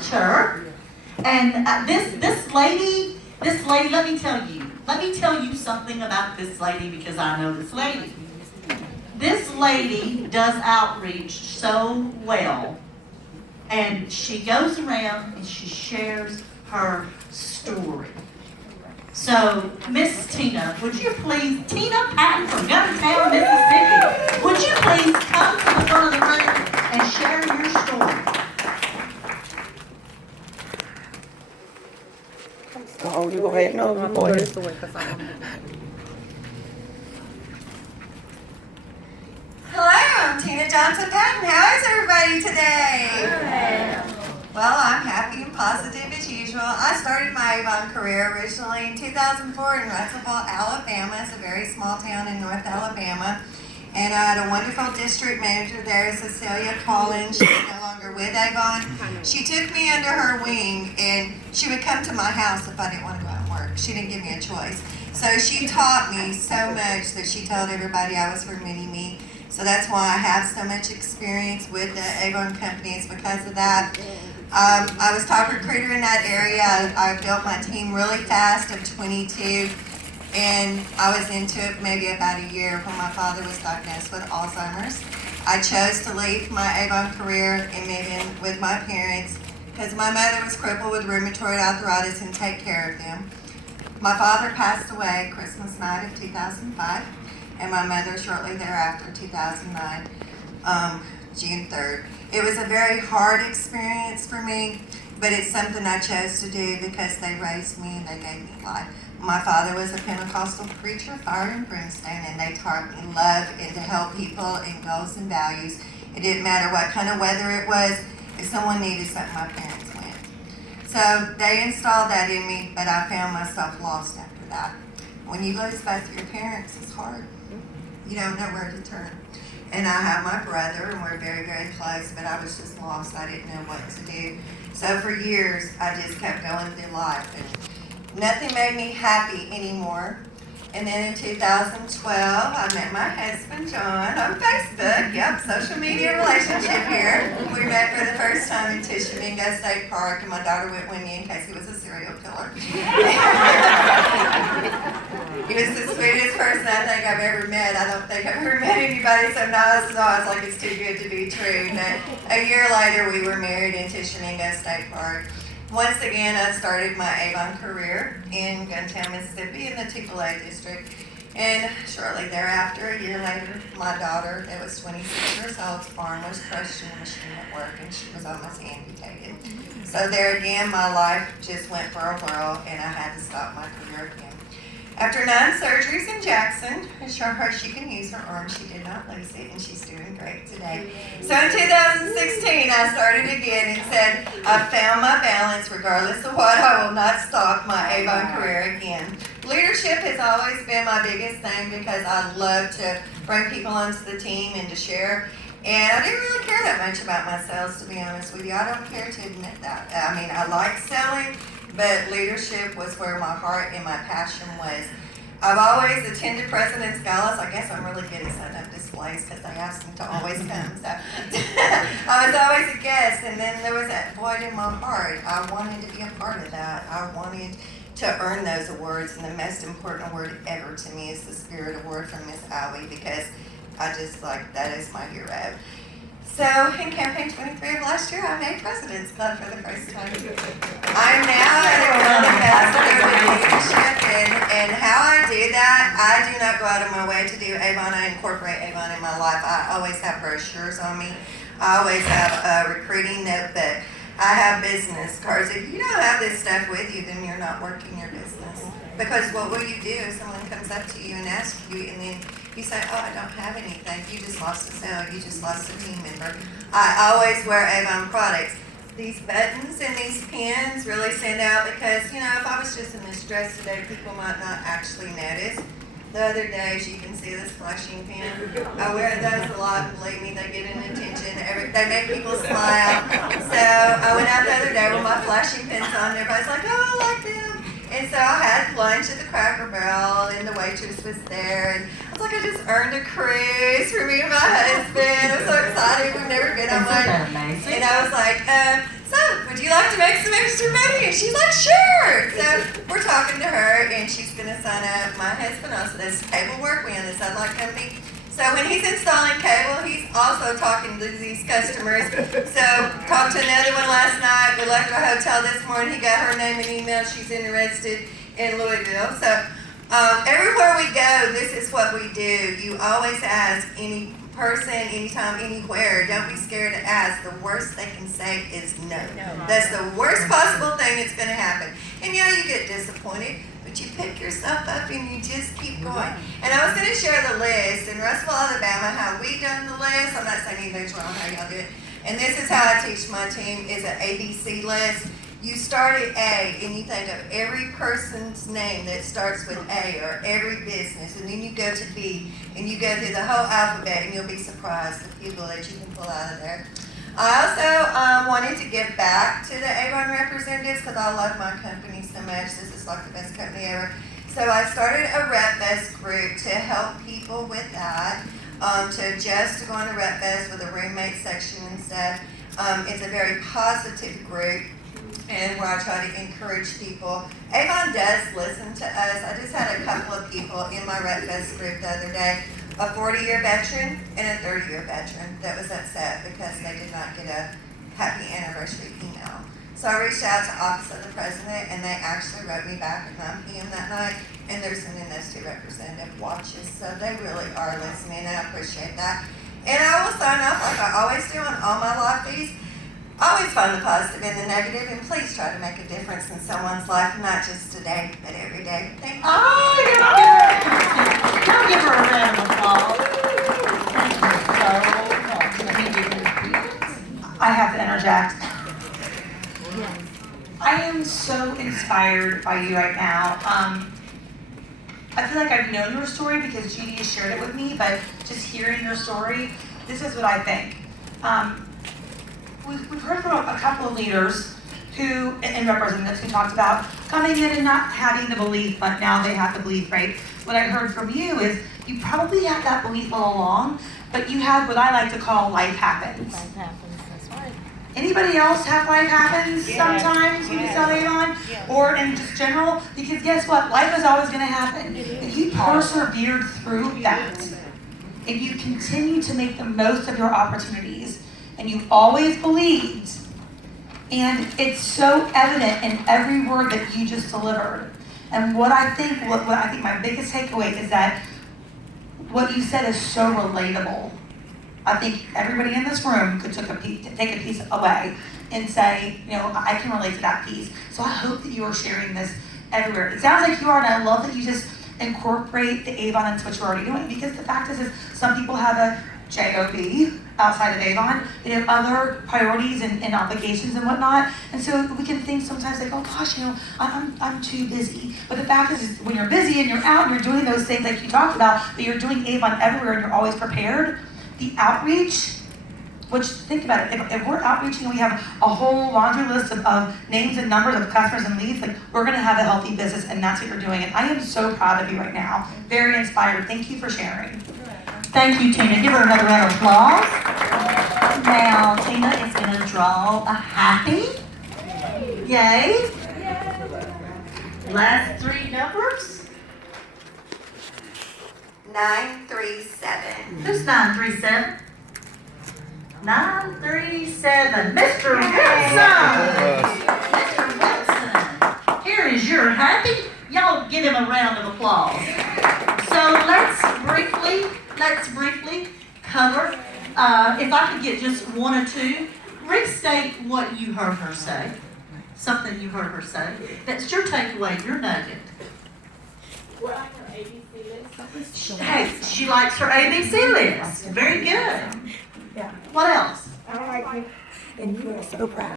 picture. And this lady, let me tell you something about this lady because I know this lady. This lady does outreach so well, and she goes around and she shares her story. So, Miss Tina, would you please, Tina Patton from Gunnertown, Mississippi, would you please come to the front of the room and share your story? Oh, you go ahead. No, you go ahead. Hello, I'm Tina Johnson Patton. How is everybody today? Well, I'm happy and positive as usual. I started my Avon career originally in 2004 in Russellville, Alabama. It's a very small town in North Alabama. And I had a wonderful district manager there, Cecilia Collins. She's no longer with Avon. She took me under her wing, and she would come to my house if I didn't want to go out and work. She didn't give me a choice. So she taught me so much that she told everybody I was her mini-me. So that's why I have so much experience with the Avon company. It's because of that. I was top recruiter in that area. I built my team really fast of 22. And I was into it maybe about a year when my father was diagnosed with Alzheimer's. I chose to leave my Avon career and move in with my parents because my mother was crippled with rheumatoid arthritis and take care of them. My father passed away Christmas night of 2005, and my mother shortly thereafter, 2009, June 3rd. It was a very hard experience for me, but it's something I chose to do because they raised me and they gave me life. My father was a Pentecostal preacher, fire and brimstone, and they taught me love and to help people and goals and values. It didn't matter what kind of weather it was. If someone needed something, my parents went. So they installed that in me, but I found myself lost after that. When you lose both of your parents, it's hard. You don't know where to turn. And I have my brother, and we're very, very close, but I was just lost. I didn't know what to do. So for years, I just kept going through life, and nothing made me happy anymore. And then in 2012, I met my husband, John, on Facebook. Yep, social media relationship here. We met for the first time in Tishomingo State Park, and my daughter went with me in case he was a serial killer. He was the sweetest person I think I've ever met. I don't think I've ever met anybody so nice. So I was like, it's too good to be true. But a year later, we were married in Tishomingo State Park. Once again, I started my Avon career in Guntown, Mississippi in the Tupelo district. And shortly thereafter, a year later, my daughter, that was 26 years old, arm was crushed in a machine at work, and she was almost amputated. So there again, my life just went for a whirl, and I had to stop my career again. After 9 surgeries in Jackson, and show her she can use her arm, she did not lose it, and she's doing great today. So in 2016, I started again and said, I found my balance regardless of what. I will not stop my Avon career again. Leadership has always been my biggest thing because I love to bring people onto the team and to share. And I didn't really care that much about my sales, to be honest with you. I don't care to admit that. I mean, I like selling, but leadership was where my heart and my passion was. I've always attended President's Galas. I guess I'm really good at setting up displays because they asked me to always come. So I was always a guest, and then there was that void in my heart. I wanted to be a part of that. I wanted to earn those awards, and the most important award ever to me is the Spirit Award from Miss Allie because I just like, that is my hero. So in campaign 23 of last year, I made President's Club for the first time. I'm now an ambassador with leadership, and how I do that, I do not go out of my way to do Avon. I incorporate Avon in my life. I always have brochures on me. I always have a recruiting notebook. I have business cards. If you don't have this stuff with you, then you're not working your business. Because what will you do if someone comes up to you and asks you, and then you say, oh, I don't have anything. You just lost a sale. You just lost a team member. I always wear Avon products. These buttons and these pins really stand out because, you know, if I was just in this dress today, people might not actually notice. The other day, as you can see this flashing pin, I wear those a lot. Believe me, they get an attention. They make people smile. So I went out the other day with my flashing pins on. Everybody's like, oh, I like them. And so I had lunch at the Cracker Barrel, and the waitress was there, and I was like, I just earned a cruise for me and my husband. I'm so excited. We've never been on one. And I was like, so, would you like to extra money? And she's like, sure. So we're talking to her, and she's going to sign up. My husband also does cable work. We own the satellite company. So when he's installing cable, he's also talking to these customers. So talked to another one last night. We left our hotel this morning. He got her name and email. She's interested in Louisville. So everywhere we go, this is what we do. You always ask any person, anytime, anywhere. Don't be scared to ask. The worst they can say is no. That's the worst possible thing that's going to happen. And yeah, you get disappointed, but you pick yourself up and you just keep going. And I was going to share the list in Russellville, Alabama, how we done the list. I'm not saying anything's wrong how y'all do it. And this is how I teach my team, is an ABC list. You start at A, and you think of every person's name that starts with A, or every business, and then you go to B, and you go through the whole alphabet, and you'll be surprised the people that you can pull out of there. I also wanted to give back to the Avon representatives because I love my company so much. This is like the best company ever. So I started a RepFest group to help people with that, to go on a RepFest with a roommate section and stuff. It's a very positive group, and where I try to encourage people. Avon does listen to us. I just had a couple of people in my RepFest group the other day, a 40-year veteran and a 30-year veteran that was upset because they did not get a happy anniversary email. So I reached out to Office of the President, and they actually wrote me back at 9 p.m. that night, and they're sending those 2 representative watches. So they really are listening, and I appreciate that. And I will sign off like I always do on all my live feeds. Always find the positive and the negative, and please try to make a difference in someone's life, not just today, but every day. Thank you. Oh, y'all give her a round of applause. Thank you so much. I have to interject. I am so inspired by you right now. I feel like I've known your story because Judy has shared it with me, but just hearing your story, this is what I think. We've heard from a couple of leaders who, and representatives who talked about coming in and not having the belief, but now they have the belief, right? What I heard from you is you probably had that belief all along, but you had what I like to call life happens. Life happens, that's right. Anybody else have life happens sometimes when you sell Avon? Or in just general? Because guess what? Life is always going to happen. But you persevered through that. And you continue to make the most of your opportunities. And you always believed. And it's so evident in every word that you just delivered. And what I think my biggest takeaway is that what you said is so relatable. I think everybody in this room could take a piece away and say, you know, I can relate to that piece. So I hope that you are sharing this everywhere. It sounds like you are, and I love that you just incorporate the Avon into what you're already doing. Because the fact is some people have a job outside of Avon. They have other priorities and obligations and whatnot. And so we can think sometimes like, oh gosh, you know, I'm too busy. But the fact is when you're busy and you're out and you're doing those things like you talked about, but you're doing Avon everywhere and you're always prepared, the outreach, which think about it, if we're outreaching and we have a whole laundry list of names and numbers of customers and leads, like we're gonna have a healthy business, and that's what you're doing. And I am so proud of you right now. Very inspired. Thank you for sharing. Thank you, Tina. Give her another round of applause. Now, Tina is going to draw a happy. Yay. Last 3 numbers. 937. Who's 937? 937. Mr. Wilson. Mr. Wilson. Here is your happy. Y'all give him a round of applause. So let's briefly cover, if I could get just 1 or 2, restate what you heard her say. Something you heard her say. That's your takeaway, your nugget. Well, I have ABC list. Hey, she likes her ABC list. Very good. Yeah. What else? I like you. And you are so proud.